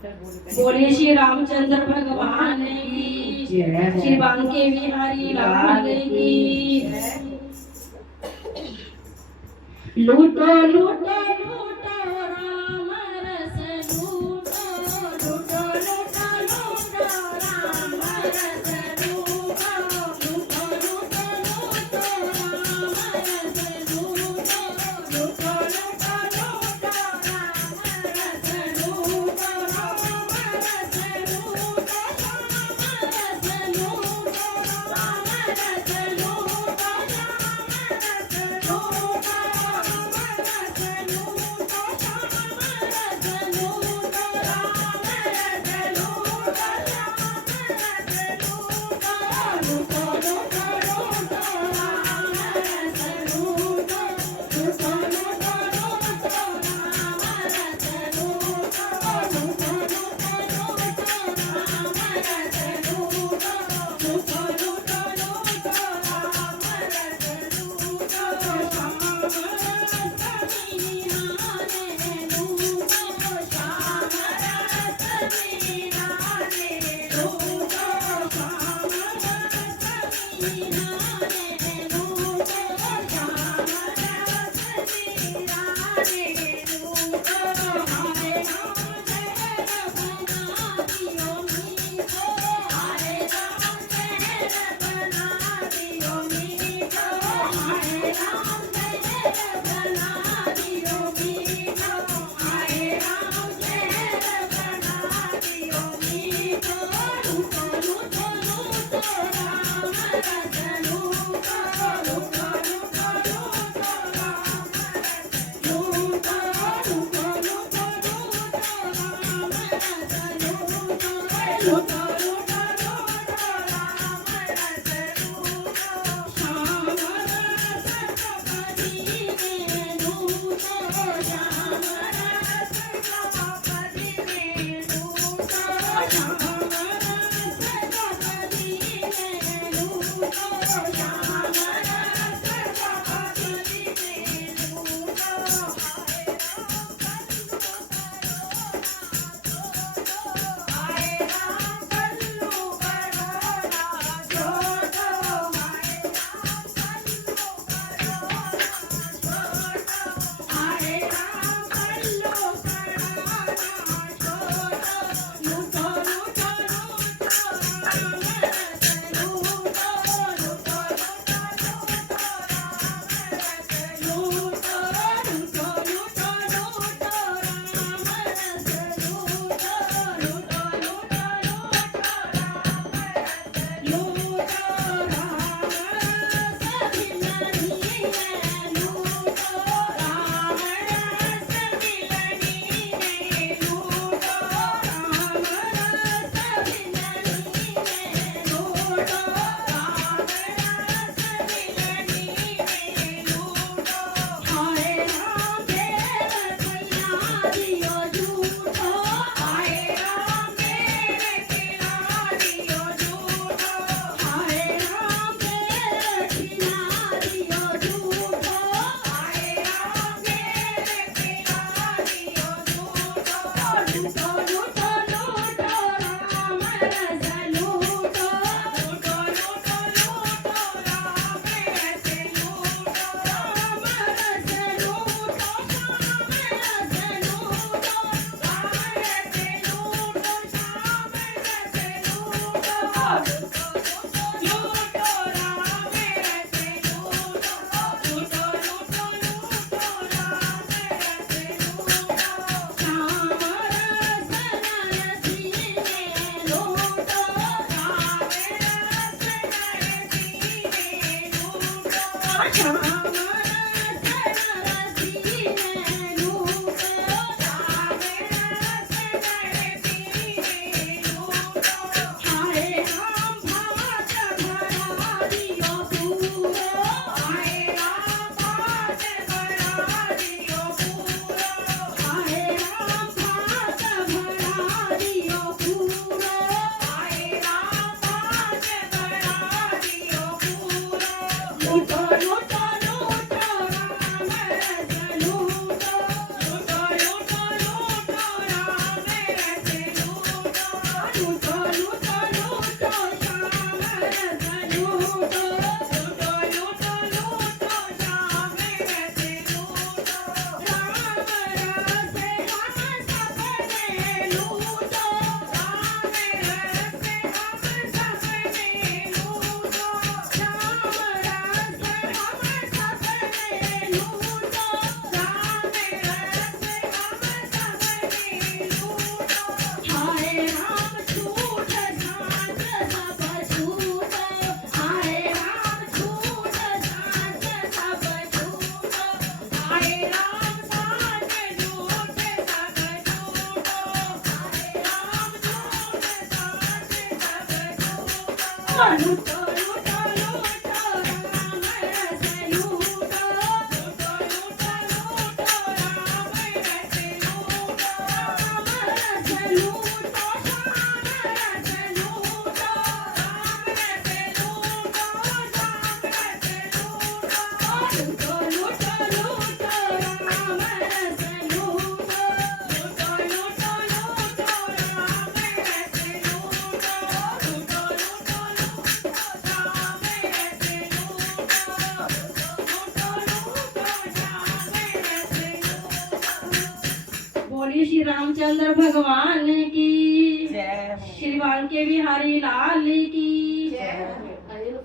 बोले श्री रामचंद्र भगवान की श्री बांके बिहारी लाल की। लूटो लूटो लूटो राम रस लूटो, लूटो लूटो लूटो राम रस लूटो, लूटो लूटो लूटो राम रस लूटो, लूटो लूटो लूटो राम रस लूटो, राम रस लूटो, राम रस लूटो, राम रस लूटो, राम रस लूटो। લૂટો લૂટો લૂટો રામ રસ લૂટો લૂટો લૂટો લૂટો રામ રસ લૂટો રામ રસ લૂટો શ્યામ રસ લૂટો રામ રસ લૂટો શ્યામ રસ લૂટો લૂટો લૂટો લૂટો રામ રસ લૂટો લૂટો લૂટો લૂટો રામ રસ લૂટો લૂટો લૂટો લૂટો રામ રસ लूटो बोलिए श्री रामचंद्र भगवान की जय हो श्री बांके बिहारी लाल की जय हो